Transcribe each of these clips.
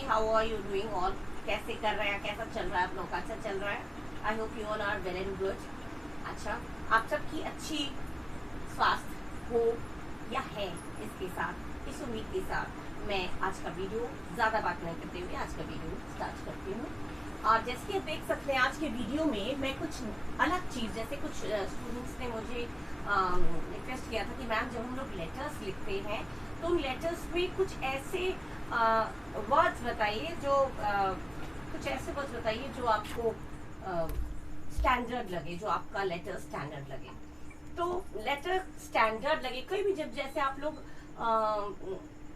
Everybody, how are you doing all? कैसे कर रहे हैं, कैसा चल रहा है आप लोग का? अच्छा चल रहा है। I hope you all are well and good. अच्छा, आप सबकी अच्छी स्वास्थ्य हो या है, इसके साथ, इस उम्मीद के साथ मैं आज का वीडियो ज़्यादा बात नहीं करते हुए आज का वीडियो स्टार्ट करती हूँ। और जैसे कि आप देख सकते हैं आज के वीडियो में मैं कुछ अलग चीज़, जैसे कुछ स्टूडेंट्स ने मुझे रिक्वेस्ट किया था कि मैम जब हम लोग लेटर्स लिखते हैं तो उन लेटर्स में कुछ ऐसे वर्ड्स बताइए जो कुछ ऐसे वर्ड्स बताइए जो आपको स्टैंडर्ड लगे, जो आपका लेटर स्टैंडर्ड लगे। तो लेटर स्टैंडर्ड लगे कोई भी, जब जैसे आप लोग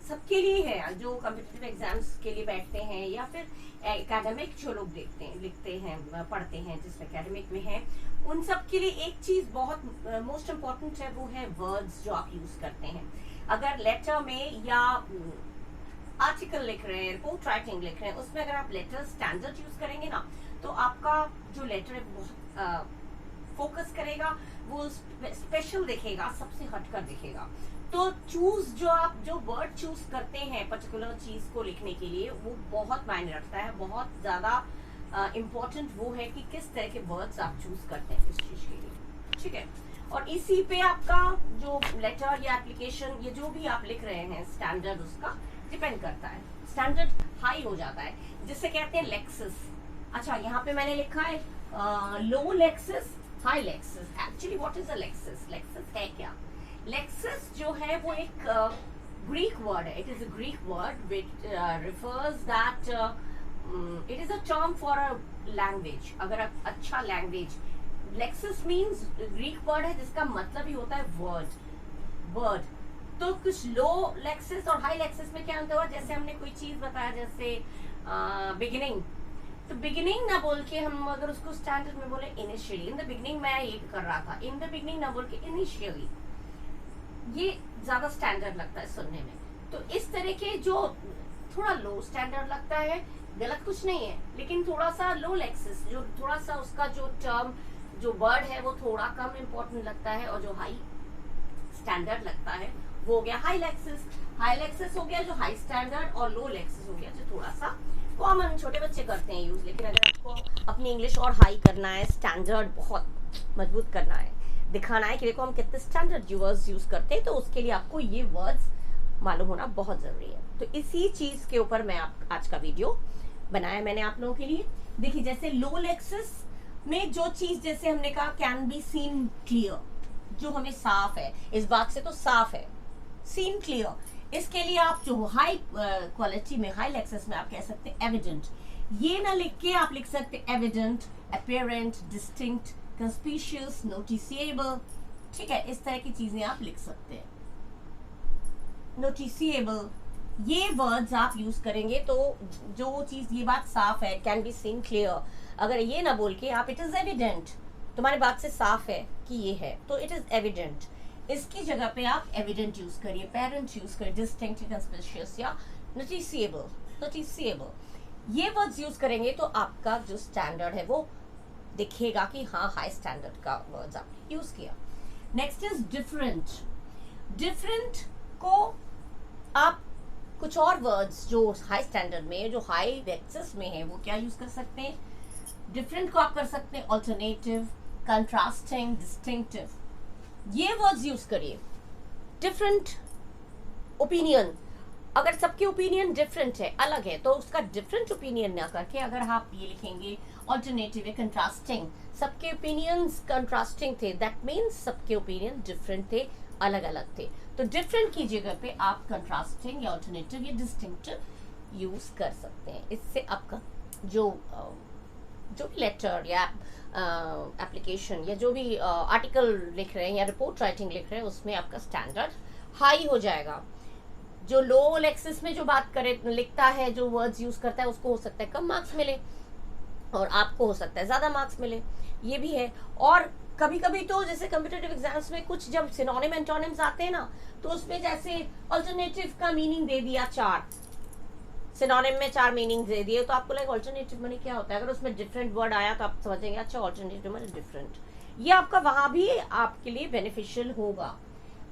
सबके लिए है जो कॉम्पिटिटिव एग्जाम्स के लिए बैठते हैं या फिर एकेडमिक जो लोग देखते हैं, लिखते हैं, पढ़ते हैं, जिस एकेडमिक में है, उन सब के लिए एक चीज़ बहुत मोस्ट इम्पॉर्टेंट है, वो है वर्ड्स जो आप यूज़ करते हैं। अगर लेटर में या आर्टिकल लिख रहे हैं, रिपोर्ट राइटिंग लिख रहे हैं, उसमें अगर आप लेटर स्टैंडर्ड यूज़ करेंगे ना, तो आपका जो लेटर है बहुत फोकस करेगा, वो स्पेशल दिखेगा, सबसे हटकर दिखेगा। तो चूज जो वर्ड चूज करते हैं पर्टिकुलर चीज को लिखने के लिए, वो बहुत मायने रखता है, बहुत ज्यादा इम्पोर्टेंट वो है कि किस तरह के वर्ड्स आप चूज करते हैं इस चीज के लिए, ठीक है। और इसी पे आपका जो लेटर या एप्लीकेशन, ये जो भी आप लिख रहे हैं स्टैंडर्ड, उसका डिपेंड करता है। स्टैंडर्ड हाई हो जाता है, जिससे कहते हैं लेक्सिस। अच्छा, यहाँ पे मैंने लिखा है low lexis, high lexis. Actually what is a lexis? Lexis है क्या? लेक्सिस जो है वो एक ग्रीक वर्ड है। It is a Greek word which refers that it is a term for a language. अगर आप अच्छा language, lexis means Greek word है जिसका मतलब ही होता है वर्ड। तो कुछ लो लेक्सिस और हाई लेक्सिस में क्या अंतर हुआ? जैसे हमने कोई चीज बताया, जैसे बिगिनिंग, तो बिगिनिंग ना बोल के हम अगर उसको स्टैंडर्ड में बोले इनिशियली, इन द बिगिनिंग मैं ये कर रहा था, इन द बिगिनिंग ना बोल के इनिशियली, ये ज्यादा स्टैंडर्ड लगता है सुनने में। तो इस तरह के जो थोड़ा लो स्टैंडर्ड लगता है, गलत कुछ नहीं है, लेकिन थोड़ा सा लो लेक्सिस, जो थोड़ा सा उसका जो टर्म, जो वर्ड है, वो थोड़ा कम इम्पोर्टेंट लगता है, और जो हाई स्टैंडर्ड लगता है वो हो गया हाई लेक्सिस। हाई लेक्सिस हो गया जो हाई स्टैंडर्ड, और लो लेक्सिस हो गया जो थोड़ा सा कॉमन, छोटे बच्चे करते हैं यूज। लेकिन अगर आपको अपनी इंग्लिश और हाई करना है, स्टैंडर्ड बहुत मजबूत करना है, दिखाना है कि देखो हम कितने स्टैंडर्ड वर्ड्स यूज करते हैं, तो उसके लिए आपको ये वर्ड्स मालूम होना बहुत जरूरी है। तो इसी चीज के ऊपर मैं आज का वीडियो बनाया मैंने आप लोगों के लिए। देखिए, जैसे लो लेक्सिस में जो चीज, जैसे हमने कहा कैन बी सीन क्लियर, जो हमें साफ है, इस बात से तो साफ है, सीन क्लियर। इसके लिए आप जो हाई क्वालिटी में, हाई लेक्सिस में आप कह सकते हैं एविडेंट। ये ना लिख के आप लिख सकते हैं एविडेंट, अपेरेंट, डिस्टिंक्ट, कंस्पिशियस, नोटिसिएबल, ठीक है, इस तरह की चीजें आप लिख सकते हैं। नोटिसिएबल, ये वर्ड्स आप यूज करेंगे तो जो चीज, ये बात साफ है, कैन बी सीन क्लियर, अगर ये ना बोल के आप इट इज एविडेंट, तुम्हारी बात से साफ है कि ये है, तो इट इज एविडेंट, इसकी जगह पे आप एविडेंट यूज करिए, पेरेंट यूज करिए, डिस्टिंक्ट, कंस्पिशियस या नोटिसिएबल। ये वर्ड्स यूज करेंगे तो आपका जो स्टैंडर्ड है वो दिखेगा कि हाँ, हाई स्टैंडर्ड का वर्ड्स आपने यूज किया। Next is different. डिफरेंट को आप कुछ और वर्ड्स जो हाई स्टैंडर्ड में, जो हाई लेक्सिस में है, वो क्या यूज कर सकते हैं? डिफरेंट को आप कर सकते हैं ऑल्टरनेटिव, कंट्रास्टिंग, डिस्टिंक्टिव, ये वर्ड्स यूज करिए। डिफरेंट ओपिनियन, अगर सबके ओपिनियन डिफरेंट है, अलग है, तो उसका डिफरेंट ओपिनियन ना करके अगर आप ये लिखेंगे ऑल्टरनेटिव, कंट्रास्टिंग, सबके ओपिनियंस कंट्रास्टिंग थे, दैट मीन्स सबके ओपिनियन डिफरेंट थे, अलग अलग थे। तो डिफरेंट की जगह पे आप कंट्रास्टिंग या ऑल्टरनेटिव या डिस्टिंक्टिव यूज कर सकते हैं। इससे आपका जो लेटर या एप्लीकेशन या जो भी आर्टिकल लिख रहे हैं या रिपोर्ट राइटिंग लिख रहे हैं, उसमें आपका स्टैंडर्ड हाई हो जाएगा। जो लो लेक्सिस में जो बात करे, लिखता है, जो वर्ड्स यूज करता है, उसको हो सकता है कम मार्क्स मिले और आपको हो सकता है ज्यादा मार्क्स मिले, ये भी है। और कभी कभी तो जैसे कॉम्पिटिटिव एग्जाम्स में कुछ जब सिनोनिम एंटोनिम्स आते हैं ना, तो उसमें जैसे अल्टरनेटिव का मीनिंग दे दिया 4, सिनोनिम में 4 मीनिंग दे दिए, तो आपको लगे अल्टरनेटिव माने क्या होता है। अगर उसमें डिफरेंट वर्ड आया तो आप समझेंगे अच्छा अल्टरनेटिव माने डिफरेंट। ये आपका वहां भी आपके लिए बेनिफिशियल होगा।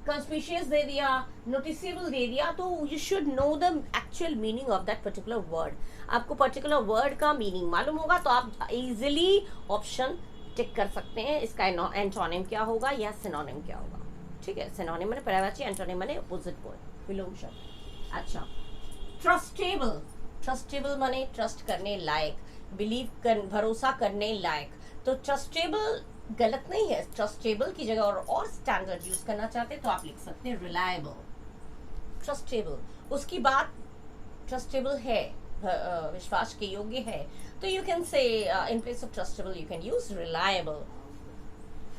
कंस्पिशियस दे दिया, नोटिसेबल दे दिया, तो you should know the actual meaning of that particular word. आपको पर्टिकुलर वर्ड का मीनिंग मालूम होगा तो आप इजीली ऑप्शन टिक कर सकते हैं। इसका एंटोनिम क्या होगा या सिनोनिम क्या होगा। ठीक है, सिनोनिम माने पर्यायवाची, एंटोनिम माने अपोजिट वर्ड, विलोम शब्द। अच्छा, ट्रस्टेबल, ट्रस्टेबल माने ट्रस्ट करने लायक, बिलीव कर, भरोसा करने लायक। तो ट्रस्टेबल गलत नहीं है, ट्रस्टेबल की जगह और स्टैंडर्ड यूज करना चाहते तो आप लिख सकते हैं रिलायबल, ट्रस्टेबल। उसकी बात ट्रस्टेबल है, विश्वास के योग्य है, तो you can say in place of trustable you can use reliable.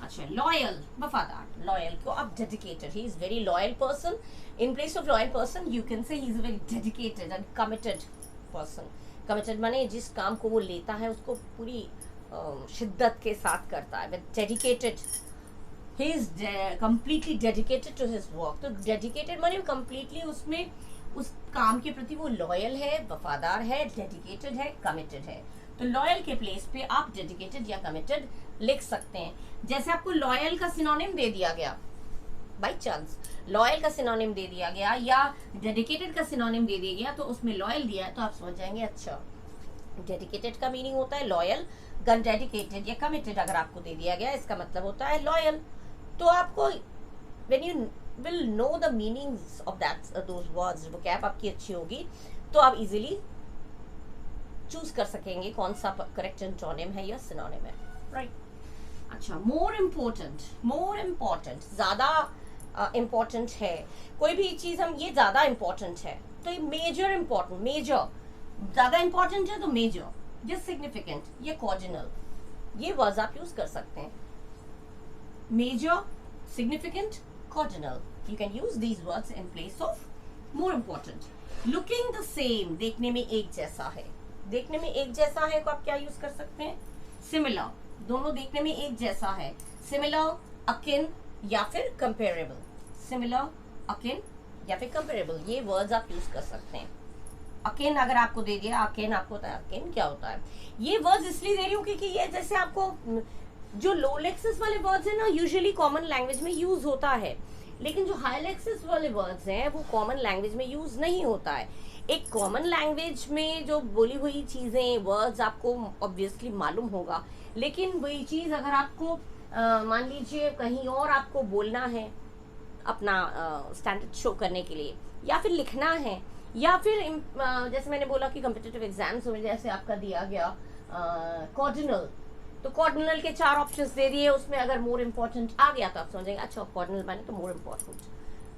अच्छा, लॉयल, वफादार, लॉयल को आप dedicated, he is very loyal person. In place of loyal person you can say he is very dedicated and committed person. Committed माने जिस काम को वो लेता है उसको पूरी शिद्दत के साथ करता है, dedicated, he is completely dedicated to his work. तो डेडिकेटेड माने कंप्लीटली उसमें उस काम के प्रति वो लॉयल है, वफादार है, डेडिकेटेड है, कमिटेड है। तो लॉयल के प्लेस पे आप डेडिकेटेड या कमिटेड लिख सकते हैं। जैसे आपको लॉयल का सिनोनिम दे दिया गया, बाई चांस लॉयल का सिनोनिम दे दिया गया या डेडिकेटेड का सिनोनिम दे दिया गया, तो उसमें लॉयल दिया है तो आप समझ जाएंगे अच्छा डेडिकेटेड का मीनिंग होता है लॉयल, गन डेडिकेटेड या कमिटेड अगर आपको दे दिया गया इसका मतलब होता है लॉयल। तो आपको when you will know the meanings of that those words, वो कैप आपकी अच्छी होगी तो आप इजीली चूज कर सकेंगे कौन सा करेक्ट एंटोनिम है या सिनोनिम है, राइट। अच्छा, मोर इम्पोर्टेंट, मोर इम्पोर्टेंट, ज्यादा इम्पोर्टेंट है कोई भी चीज, हम ये ज्यादा इम्पोर्टेंट है तो ये मेजर इम्पोर्टेंट, मेजर ज्यादा इंपॉर्टेंट है तो मेजर, या सिग्निफिकेंट, या कॉर्डिनल, ये वर्ड्स आप यूज कर सकते हैं। Major, significant, cardinal, you can use these words in place of more important. Looking the same, देखने में एक जैसा है, देखने में एक जैसा है को आप क्या यूज कर सकते हैं, सिमिलर, दोनों देखने में एक जैसा है, सिमिलर, अकिन या फिर कंपेरेबल, सिमिलर, अकिन या फिर कंपेरेबल, ये वर्ड्स आप यूज कर सकते हैं। अकेन अगर आपको दे दिया, अकेन आपको होता है, अकेन क्या होता है, ये वर्ड्स इसलिए दे रही हूँ क्योंकि ये जैसे आपको जो लो लेक्सिस वाले वर्ड्स हैं ना यूजुअली कॉमन लैंग्वेज में यूज होता है, लेकिन जो हाई लेक्सिस वाले वर्ड्स हैं वो कॉमन लैंग्वेज में यूज नहीं होता है। एक कॉमन लैंग्वेज में जो बोली हुई चीजें, वर्ड्स आपको ऑब्वियसली मालूम होगा, लेकिन वही चीज अगर आपको मान लीजिए कहीं और आपको बोलना है अपना स्टैंडर्ड शो करने के लिए, या फिर लिखना है, या फिर जैसे मैंने बोला कि कॉम्पिटिटिव एग्जाम्स में जैसे आपका दिया गया कॉर्डिनल, तो कॉर्डिनल के 4 ऑप्शंस दे दिए, उसमें अगर मोर इम्पोर्टेंट आ गया तो आप समझेंगे अच्छा कॉर्डिनल माने तो मोर इम्पोर्टेंट,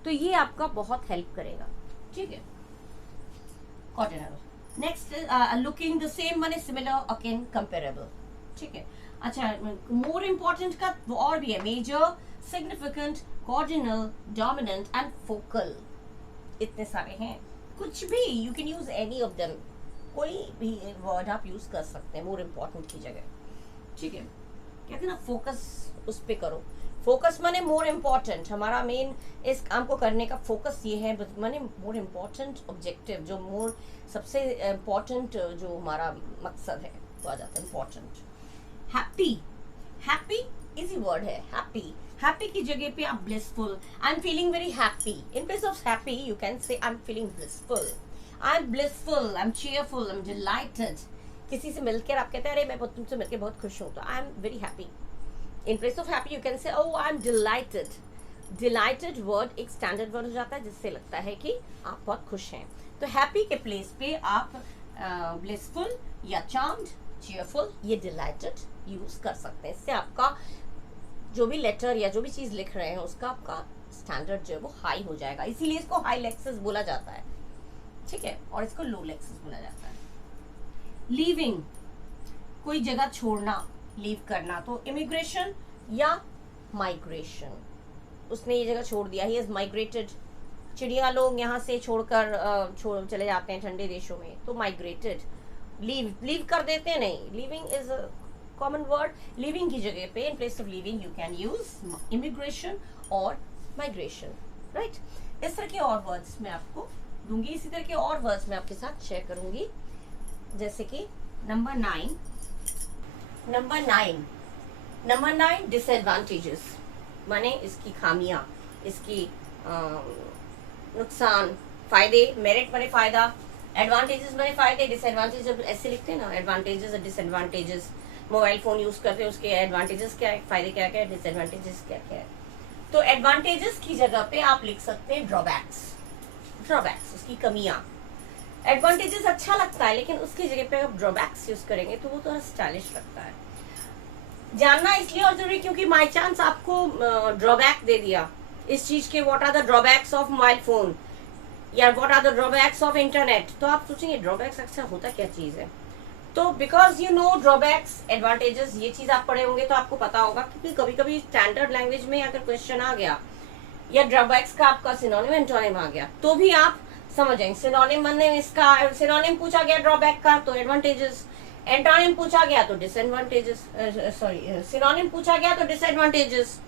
तो ये आपका बहुत हेल्प करेगा, ठीक है। Cardinal. Next, looking the same माने सिमिलर, अकिन, कंपेरेबल, ठीक है। अच्छा, मोर इम्पोर्टेंट का और भी है, major, significant, cardinal, dominant and focal, इतने सारे हैं। कुछ भी you can use any of them, कोई भी वर्ड आप यूज कर सकते हैं मोर इम्पोर्टेंट की जगह, ठीक है। कहते हैं ना फोकस, उस पे करो, फोकस माने मोर इम्पोर्टेंट, हमारा मेन इस काम को करने का फोकस ये है, माने मोर इम्पोर्टेंट ऑब्जेक्टिव, जो मोर सबसे इम्पोर्टेंट जो हमारा मकसद है तो आ जाता है important. Happy, happy easy word है, हैप्पी, हैप्पी की जगह पे आप blissful, I am feeling very happy, in place of happy you can say I am feeling blissful, I am blissful, I am cheerful, I am delighted. किसी से मिलकर आप कहते हैं अरे मैं तुमसे मिलकर बहुत खुश हूँ, तो I am very happy. In place of happy you can say oh I am delighted. Dilated word एक स्टैंडर्ड वर्ड हो जाता है जिससे लगता है कि आप बहुत खुश हैं, तो हैप्पी के प्लेस पे आप ब्लिसफुल या चार्म्ड, चीयरफुल, ये डिलाइटेड यूज कर सकते हैं। इससे आपका जो भी लेटर या जो भी चीज लिख रहे हैं उसका आपका स्टैंडर्ड जो है वो हाई हो जाएगा, इसीलिए इसको हाई लेक्सिस बोला जाता है, ठीक है, और इसको लो लेक्सिस बोला जाता है। लीविंग, कोई जगह छोड़ना, लीव करना, तो इमिग्रेशन या माइग्रेशन, उसने ये जगह छोड़ दिया, ही इज माइग्रेटेड। चिड़िया लोग यहाँ से छोड़कर छोड़ चले जाते हैं ठंडे देशों में, तो माइग्रेटेड। लीव कर देते हैं, नहीं, leaving is common word, living की जगह पे इन place of living you can use immigration और माइग्रेशन, राइट। इस तरह के और वर्ड्स मैं आपको दूंगी, इसी तरह के और वर्ड्स मैं आपके साथ शेयर करूंगी, जैसे कि नंबर 9 डिसएडवांटेजेस, माने इसकी खामियां, इसकी नुकसान, फायदे, मेरिट माने फायदा, एडवांटेजेस माने फायदे, डिसएडवांटेज जब ऐसे लिखते हैं ना, एडवांटेजेस और डिसएडवांटेजेस, मोबाइल फोन यूज करते हैं उसके एडवांटेजेस क्या है, फायदे क्या क्या है, डिसएडवांटेजेस क्या क्या है। तो एडवांटेजेस की जगह पे आप लिख सकते हैं ड्रॉबैक्स, ड्रॉबैक्स उसकी कमियां। एडवांटेजेस अच्छा लगता है लेकिन उसकी जगह पे आप ड्रॉबैक्स यूज करेंगे तो वो थोड़ा स्टाइलिश लगता है। जानना इसलिए और जरूरी क्योंकि बाई चांस आपको ड्रॉबैक दे दिया इस चीज के, what are the drawbacks of mobile phone या what are the drawbacks of internet, तो आप सोचेंगे ड्रॉबैक्स अच्छा होता क्या चीज है। तो because you no drawbacks advantages ये चीज आप पढ़े होंगे तो आपको पता होगा, क्योंकि कभी कभी स्टैंडर्ड लैंग्वेज में अगर क्वेश्चन आ गया या ड्रॉबैक्स का आपका सिनोनिम एंटोनिम आ गया तो भी आप समझ जाएंगे। सिनोनिम माने इसका सिनोनिम पूछा गया ड्रॉबैक का तो एडवांटेजेस, एंटोनिम पूछा गया तो डिसएडवांटेजेस, सॉरी सिनोनिम पूछा गया तो डिसएडवांटेजेस।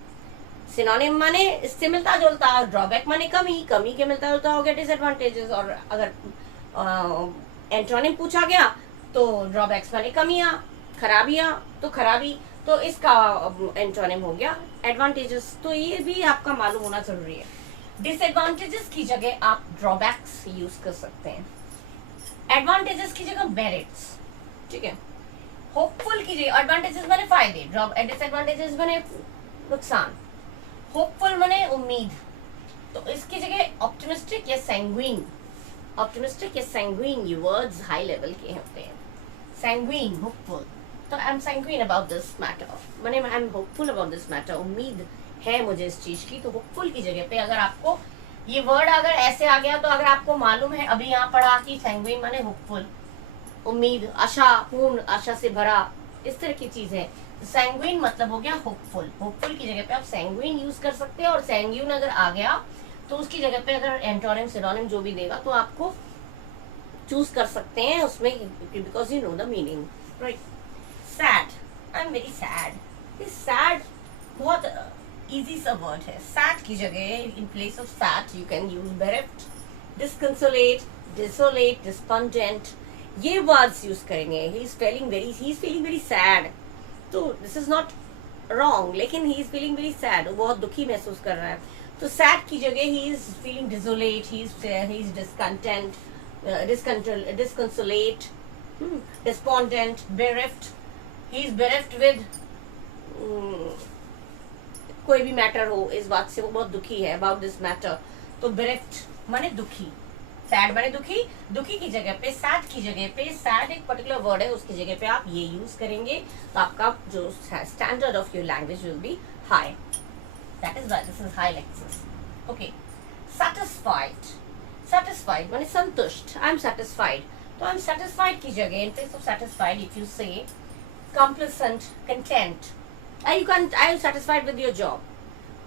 सिनोनिम माने इससे मिलता जुलता, ड्रॉबैक माने कमी, कमी के मिलता जुलता हो गया डिसएडवांटेजेस। और अगर एंटोनिम पूछा गया तो ड्रॉबैक्स माने कमियां, खराबियां, तो खराबी, तो इसका एंटोनिम हो गया एडवांटेजेस। तो ये भी आपका मालूम होना जरूरी है। डिसएडवांटेजेस की जगह आप ड्रॉबैक्स यूज कर सकते हैं, एडवांटेजेस की जगह मेरिट्स, ठीक है। होपफुल की जगह एडवांटेजेस माने फायदे, डिसएडवांटेजेस माने नुकसान, होपफुल माने उम्मीद, तो इसकी जगह ऑप्टिमिस्टिक या सैंग्विन, ऑप्टिमिस्टिक या सैंग्विन ये वर्ड्स हाई लेवल के होते हैं। सैंग्विन, होपफुल, तो I am sanguine about this matter, माने I am hopeful about this matter, उम्मीद है मुझे इस चीज की। तो होपफुल की जगह पे अगर आपको ये वर्ड अगर ऐसे आ गया, तो अगर आपको मालूम है अभी यहाँ पढ़ा कि सैंग्विन माने होपफुल, उम्मीद, आशा, पूर्ण, आशा से भरा, इस तरह की चीज है। सैंग्विन मतलब हो गया होपफुल, होपफुल की जगह पे आप सैंग्विन यूज कर सकते हैं। और सैंग्विन अगर आ गया तो उसकी जगह पे अगर एंटोनिम सिनोनिम जो भी देगा तो आपको चूज कर सकते हैं उसमें, because you know the meaning, right. Sad, I am very sad, this sad बहुत इजी सा वर्ड है। सैड की जगह in place of sad you can use bereft, disconsolate, desolate, despondent, ये वर्ड्स यूज करेंगे। He is feeling very sad, तो this is not wrong, लेकिन he is feeling very sad, वो बहुत दुखी महसूस कर रहा है। तो सैड की जगह he is feeling desolate, he is discontent, disconsolate, despondent, bereft, he is bereft with कोई भी मैटर हो, इस बात से वो बहुत दुखी है अबाउट दिस मैटर। तो बेरेफ्ट माने दुखी, सैड माने दुखी, दुखी की जगह पे सैड की जगह पे, सैड एक पर्टिकुलर वर्ड है उसकी जगह पे आप ये यूज करेंगे तो आपका जो standard of your language will B high, that is why this is high lectures. Okay, satisfied, satisfied माने संतुष्ट, आई एम सैटिस्फाइड, तो आई एम सैटिस्फाइड की जगह in place of satisfied if you say complacent, content, I am satisfied with your job,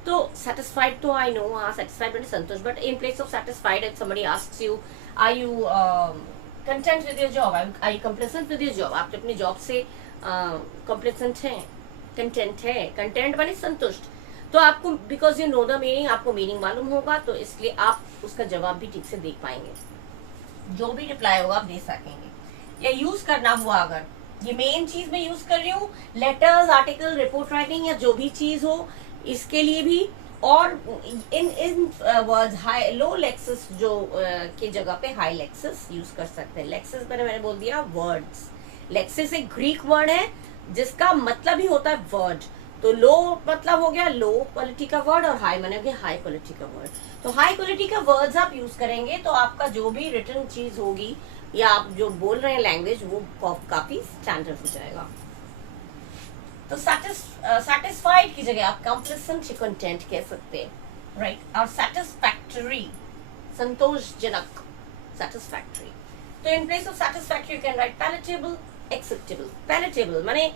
तो satisfied तो I know, satisfied means संतोष, but in place of satisfied if somebody asks you are you content with your job, are you complacent with your job, आप अपनी job से complacent हैं, content है, content माने संतुष्ट, तो आपको because you know the meaning, आपको मीनिंग मालूम होगा तो इसलिए आप उसका जवाब भी ठीक से देख पाएंगे, जो भी रिप्लाई होगा आप दे सकेंगे। या यूज करना हुआ, अगर ये मेन चीज मैं यूज कर रही हूँ, लेटर्स, आर्टिकल, रिपोर्ट राइटिंग या जो भी चीज हो इसके लिए भी, और इन वर्ड्स हाई लो लेक्सिस जो की जगह पे हाई लेक्सिस यूज कर सकते हैं। लेक्सिस मैंने बोल दिया वर्ड्स, लेक्सिस एक ग्रीक वर्ड है जिसका मतलब ही होता है वर्ड, तो लो मतलब हो गया लो क्वालिटी का वर्ड और हाई माने हो गया हाई क्वालिटी का वर्ड। तो हाई क्वालिटी का वर्ड्स आप यूज करेंगे तो आपका जो भी रिटन चीज होगी या आप जो बोल रहे हैं लैंग्वेज वो काफी स्टैंडर्ड हो जाएगा। तो satisfied की जगह आप complacent या content कह सकते हैं, राइट। और satisfactory संतोषजनक, satisfactory, तो in place of satisfactory you can write palatable, acceptable। palatable माने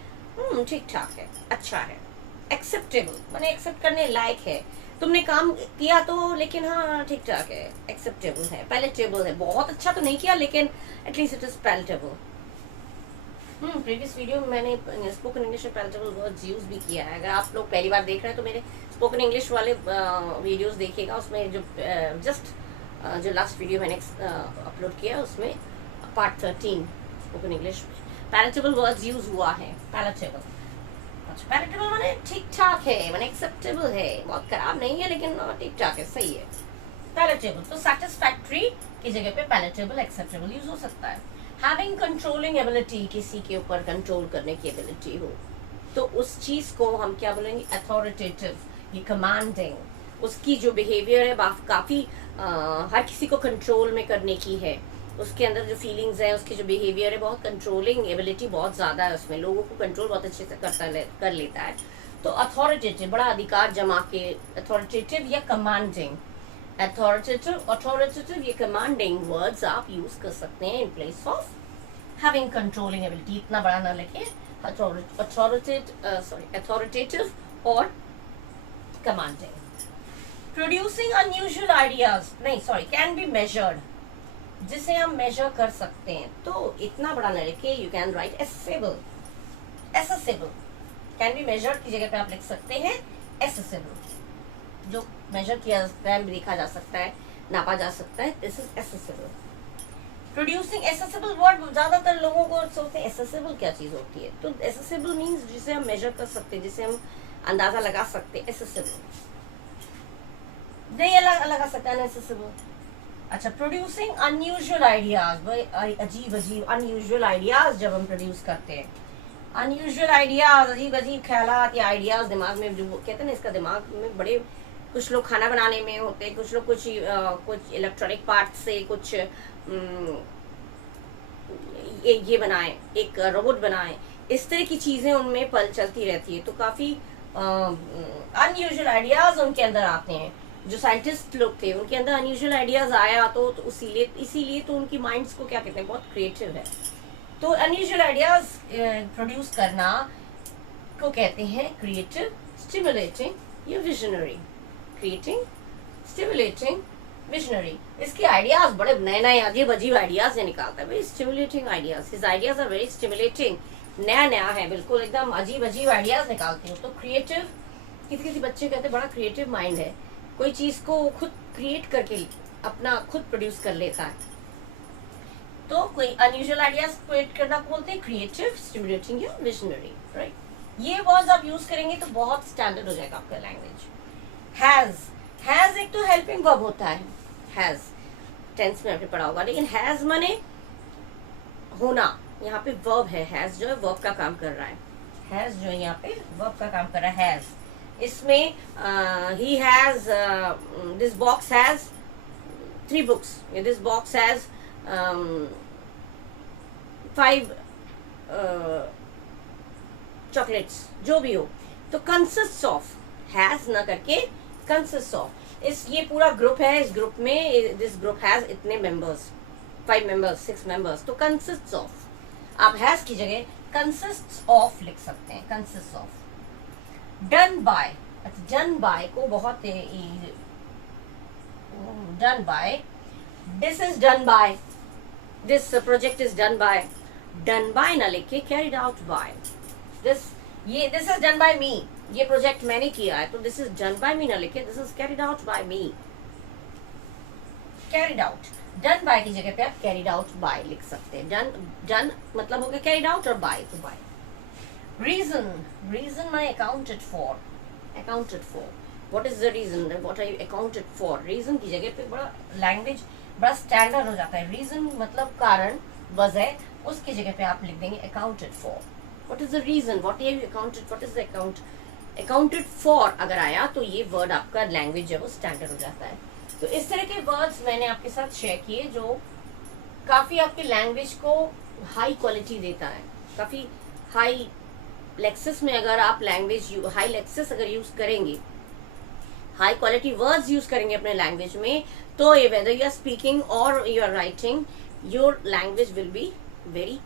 ठीक ठाक है, अच्छा है। acceptable माने एक्सेप्ट करने लायक है, तुमने काम किया तो लेकिन हाँ ठीक ठाक है, acceptable है। palatable है, बहुत अच्छा तो नहीं किया लेकिन at least it is palatable। Previous video में मैंने स्पोकन इंग्लिश में पैलेटेबल वर्ड्स यूज भी किया है। अगर आप लोग पहली बार देख रहे हैं तो मेरे स्पोकन इंग्लिश वाले वीडियोस देखिएगा, उसमें जो जस्ट जो लास्ट वीडियो मैंने अपलोड किया उसमें पार्ट 13 स्पोकन इंग्लिश में पैलेटेबल वर्ड्स यूज हुआ है। पैलेटेबल अच्छा, पैलेटेबल माने ठीक ठाक है, माने एक्सेप्टेबल है, बहुत खराब नहीं है लेकिन ठीक ठाक है, सही है। पैलेटेबल तो सैटिस्फैक्टरी की जगह पे पैलेटेबल एक्सेप्टेबल यूज हो सकता है। हैविंग कंट्रोलिंग एबिलिटी, किसी के ऊपर कंट्रोल करने की एबिलिटी हो तो उस चीज को हम क्या बोलेंगे, अथॉरिटेटिव, ये कमांडिंग। उसकी जो बिहेवियर है काफी हर किसी को कंट्रोल में करने की है, उसके अंदर जो फीलिंग्स है, उसकी जो बिहेवियर है, बहुत कंट्रोलिंग एबिलिटी बहुत ज्यादा है उसमें, लोगों को कंट्रोल बहुत अच्छे से कर लेता है। तो अथॉरिटेटिव, बड़ा अधिकार जमा के, अथॉरिटेटिव या कमांडिंग। अथॉरिटेटिव या कमांडिंग वर्ड्स आप यूज कर सकते हैं इन place of having controlling ability. इतना बड़ा ना लिखे, अथॉरिटेटिव और कमांडिंग। प्रोड्यूसिंग अनयूजुअल आइडियाज, नहीं सॉरी, कैन बी मेजर्ड, जिसे हम मेजर कर सकते हैं, तो इतना बड़ा न लिखे, you can write accessible. Accessible can be measured की जगह पे आप लिख सकते हैं एसेसेबल, जो मेजर किया जा सकता है, देखा जा सकता है, नापा जा सकता है, this is accessible. Producing accessible word, ज्यादातर लोगों को सोचते हैं एसेसेबल क्या चीज होती है, तो एसेसेबल मीन्स जिसे हम मेजर कर सकते हैं, जिसे हम अंदाजा लगा सकते हैं, एसेसेबल नहीं लगा सकता है एसेसेबल। अच्छा, प्रोड्यूसिंग अनयूजुअल आइडियाज, अजीब अजीब अनयूजुअल आइडियाज जब हम प्रोड्यूस करते हैं, अनयूजुअल आइडियाज, अजीब अजीब ख्यालात या आइडियाज दिमाग में, जो कहते हैं ना, इसका दिमाग में बड़े, कुछ लोग खाना बनाने में होते हैं, कुछ लोग कुछ इलेक्ट्रॉनिक पार्ट से कुछ ये बनाए, एक रोबोट बनाए, इस तरह की चीजें उनमें पल चलती रहती है, तो काफी अनयूजुअल आइडियाज उनके अंदर आते हैं। जो साइंटिस्ट लोग थे उनके अंदर अनयूजुअल आइडियाज आया, तो इसीलिए तो उनकी माइंड्स को क्या कहते हैं, बहुत क्रिएटिव है। तो अनयूजुअल आइडियाज प्रोड्यूस करना को कहते हैं क्रिएटिव, स्टिमुलेटिंग या विजनरी। Creating, stimulating, visionary. इसके आइडियाज बड़े नए नए अजीब अजीब आइडियाज निकालता है, very stimulating ideas, his ideas are very stimulating, नया नया है, बिल्कुल एकदम अजीब अजीब आइडियाज निकालते हो। तो क्रिएटिव, किसी बच्चे कहते बड़ा क्रिएटिव माइंड है, कोई चीज को खुद क्रिएट करके अपना खुद प्रोड्यूस कर लेता है, तो कोई अनयूजुअल आइडियाज क्रिएट करना को बोलते हैं क्रिएटिव, स्टिमुलेटिंग या विजनरी, राइट। ये वर्ड्स आप यूज करेंगे तो बहुत स्टैंडर्ड हो जाएगा आपका लैंग्वेज। हैज एक तो हेल्पिंग वर्ब होता है, हैज टेंस में आपने पढ़ा होगा, लेकिन हैज माने होना, यहाँ पे वर्ब है, हैज जो है वर्ब का काम कर रहा है, हैज जो है यहाँ पे वर्ब का काम कर रहा है, हैज। इसमें he has this box has 3 books, this box has 5 chocolates, जो भी हो, तो consists of, has ना करके consists of। ये पूरा ग्रुप है, इस ग्रुप में this group has इतने members, 5 members, 6 members, तो consists of, आप has की जगह consists of लिख सकते हैं, consists of। Done by, done by को बहुत done by, this is done by, this project is done by, done by ना लिखे carried out by, this is done by me, ये प्रोजेक्ट मैंने किया है, तो this is done by me ना लिखे this is carried out by me, carried out. Done by की जगह पे आप कैरिड आउट बाय लिख सकते हैं, डन मतलब हो गया कैरिड आउट, और बाय तो बाय। Reason माने accounted for, what is the reason, what are you accounted for। reason की जगह पे बड़ा लैंग्वेज बड़ा स्टैंडर्ड हो जाता है, reason मतलब कारण, वजह, उसकी जगह पे आप लिख देंगे accounted for। what is the reason, what are you accounted, what is the accounted for अगर आया तो ये वर्ड आपका लैंग्वेज है वो स्टैंडर्ड हो जाता है। तो इस तरह के वर्ड्स मैंने आपके साथ शेयर किए जो काफी आपकी लैंग्वेज को हाई क्वालिटी देता है, काफी हाई लेक्सिस में अगर आप लैंग्वेज हाई लेक्सिस अगर यूज करेंगे, हाई क्वालिटी वर्ड्स यूज करेंगे अपने लैंग्वेज में, तो ये वेदर यू आर स्पीकिंग और you are writing, your language will be very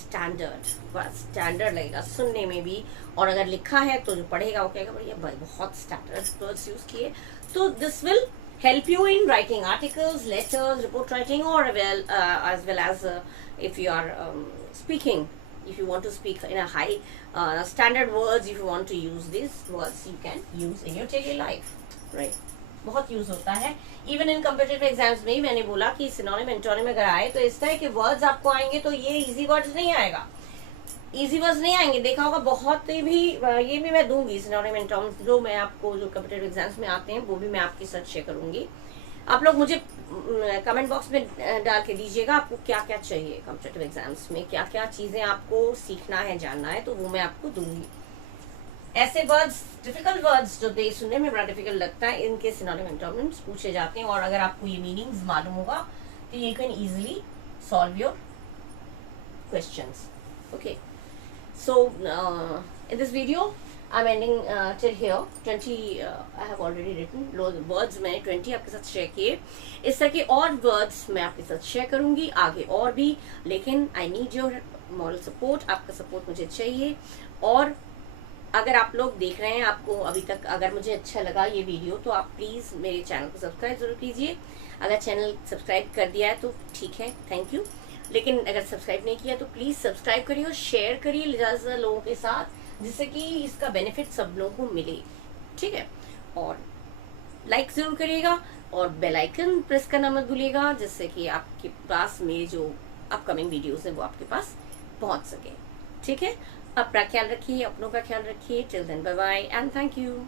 standard, बड़ा स्टैंडर्ड लगेगा सुनने में भी, और अगर लिखा है तो जो पढ़ेगा वो कहेगा भैया बहुत स्टैंडर्ड वर्ड्स यूज किए। तो this will help you in writing articles, letters, report writing, or as well as if you are speaking, if you want to speak in a high standard words, if you want to use these words, you can use in your daily life, right। बहुत use होता है, even in competitive exams में ही मैंने बोला कि synonym antonym अगर आए तो इस तरह के वर्ड्स आपको आएंगे, तो ये इजी वर्ड्स नहीं आएगा, इजी वर्ड्स नहीं आएंगे, देखा होगा बहुत ही भी, ये भी मैं दूंगी सिनोनिम एंड टर्म्स जो मैं आपको जो कॉम्पिटिटिव एग्जाम्स में आते हैं वो भी मैं आपके साथ शेयर करूंगी। आप लोग मुझे कमेंट बॉक्स में डाल के दीजिएगा आपको क्या क्या चाहिए कॉम्पिटिटिव एग्जाम्स में, क्या क्या चीजें आपको सीखना है, जानना है, तो वो मैं आपको दूंगी। ऐसे वर्ड्स, डिफिकल्ट वर्ड्स जो दे सुनने में बड़ा डिफिकल्ट लगता है, इनके सिनोनिम एंड टर्म्स पूछे जाते हैं, और अगर आपको ये मीनिंग्स मालूम होगा तो you can easily solve your questions. Okay, so in this video I'm ending till here. 20 I have already written words, मैंने 20 आपके साथ शेयर किए। इस तरह के और वर्ड्स मैं आपके साथ शेयर करूंगी आगे और भी, लेकिन I need your moral support, आपका सपोर्ट मुझे चाहिए। और अगर आप लोग देख रहे हैं, आपको अभी तक अगर मुझे अच्छा लगा ये वीडियो, तो आप प्लीज़ मेरे चैनल को सब्सक्राइब जरूर कीजिए। अगर चैनल सब्सक्राइब कर दिया है तो ठीक है, थैंक यू, लेकिन अगर सब्सक्राइब नहीं किया तो प्लीज़ सब्सक्राइब करिए और शेयर करिए ज़्यादा लोगों के साथ, जिससे कि इसका बेनिफिट सब लोगों को मिले, ठीक है। और लाइक ज़रूर करिएगा और बेल आइकन प्रेस करना मत भूलिएगा, जिससे कि आपके पास मेरे जो अपकमिंग वीडियोस हैं वो आपके पास पहुंच सके, ठीक है। अपना ख्याल रखिए, अपनों का ख्याल रखिए। Till then bye bye and thank you.